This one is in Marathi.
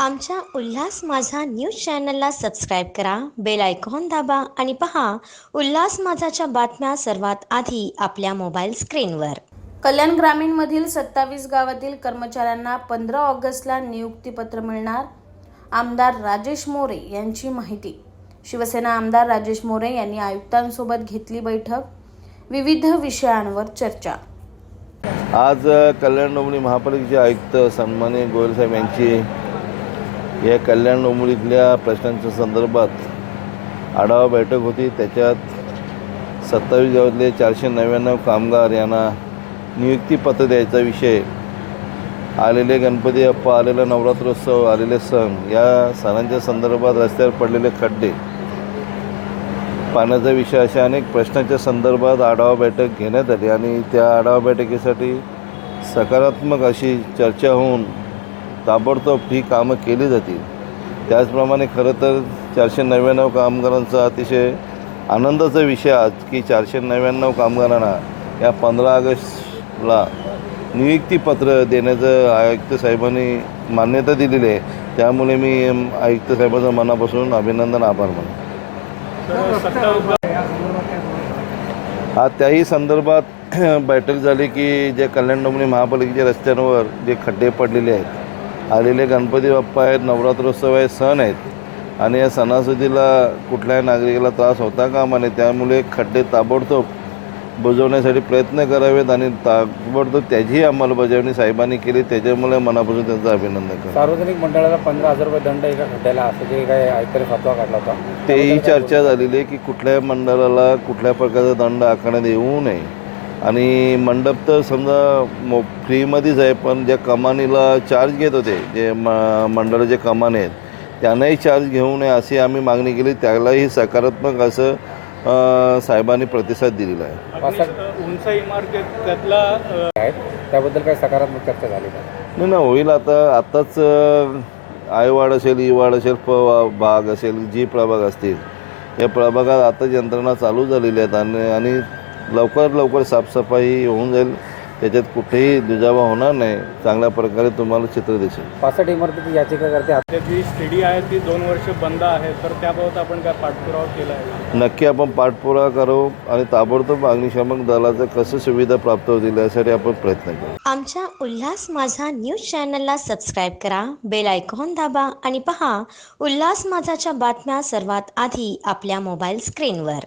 आमच्या उल्हास माझा न्यूज चॅनलला सबस्क्राईब करा, बेल आयकॉन दाबा आणि पहा उल्हास माझाच्या बातम्या सर्वात आधी आपल्या मोबाईल स्क्रीनवर. कल्याण ग्रामीणमधील 27 गावातील कर्मचाऱ्यांना 15 ऑगस्टला नियुक्तीपत्र मिळणार. आमदार राजेश मोरे यांची माहिती. शिवसेना आमदार राजेश मोरे यांनी आयुक्तांसोबत घेतली बैठक. विविध विषयांवर चर्चा. आज कल्याण डोंबिवली महापालिकेचे आयुक्त सन्माननीय गोयल साहेब यांची या कल्याण डोंबिवलीतल्या प्रश्नांच्या संदर्भात आढावा बैठक होती. त्याच्यात 27 गावातले 499 कामगार यांना नियुक्तीपत्र द्यायचा विषय, आलेले गणपती बाप्पा, आलेला नवरात्रोत्सव, आलेले सण, या सणांच्या संदर्भात रस्त्यावर पडलेले खड्डे, पाण्याचा विषय, अशा अनेक प्रश्नांच्या संदर्भात आढावा बैठक घेण्यात आली आणि त्या आढावा बैठकीसाठी सकारात्मक अशी चर्चा होऊन ताबडतोब ही कामं केली जातील. त्याचप्रमाणे खरं तर 499 कामगारांचा अतिशय आनंदाचा विषय आज की 499 कामगारांना या 15 ऑगस्टला नियुक्तीपत्र देण्याचं आयुक्त साहेबांनी मान्यता दिलेली आहे. त्यामुळे मी आयुक्त साहेबांचं मनापासून अभिनंदन, आभार मानतो. आज त्याही संदर्भात बैठक झाली की जे कल्याण डोंबिवली महापालिकेच्या रस्त्यांवर जे खड्डे पडलेले आहेत, आलेले गणपती बाप्पा आहेत, नवरात्रोत्सव आहे, सण आहेत आणि या सणासुदीला कुठल्याही नागरिकाला त्रास होता कामा नये. त्यामुळे खड्डे ताबडतोब बुजवण्यासाठी प्रयत्न करावेत आणि ताबडतोब त्याचीही अंमलबजावणी साहेबांनी केली. त्याच्यामुळे मनापासून त्यांचं अभिनंदन करतो. सार्वजनिक मंडळाला 15,000 रुपये दंड एका खड्ड्याला, असं जे काही आयुक्तांनी फतवा काढला होता, तेही चर्चा झालेली आहे की कुठल्याही मंडळाला कुठल्या प्रकारचा दंड आकारण्यात येऊ नये. आणि मंडप तर समजा फ्रीमध्येच आहे, पण ज्या कमानीला चार्ज घेत होते, जे मंडळाचे कमानी आहेत, त्यांनाही चार्ज घेऊ नये अशी आम्ही मागणी केली. त्यालाही सकारात्मक असं साहेबांनी प्रतिसाद दिलेला आहे. उंच इमारतीत त्यातला त्याबद्दल काही सकारात्मक चर्चा झाली का? नाही होईल. आताच आयवाड असेल, ईवाड असेल, भाग असेल, जी प्रभाग असतील, या प्रभागात आताच यंत्रणा चालू झालेली आहेत आणि लवकर साफसफाई होऊन जाईल. त्याच्यात कुठेही दुजावा होणार नाही. चांगल्या प्रकारे तुम्हाला चित्र दिसेल. 65 इमारतीची याचिका करते. जी स्टडी आहे ती 2 वर्ष बंद आहे, तर त्याबाबत आपण काय पाठपुरावा केला आहे? नक्की आपण पाठपुरावा करू आणि ताबडतोब अग्निशमन दलाचं कसं सुविधा प्राप्त होतील यासाठी आपण प्रयत्न करू. आमच्या उल्हास माझा न्यूज चॅनलला सबस्क्राईब करा, बेल आयकॉन दाबा आणि पहा उल्हास माझाच्या बातम्या सर्वात आधी आपल्या मोबाईल स्क्रीनवर.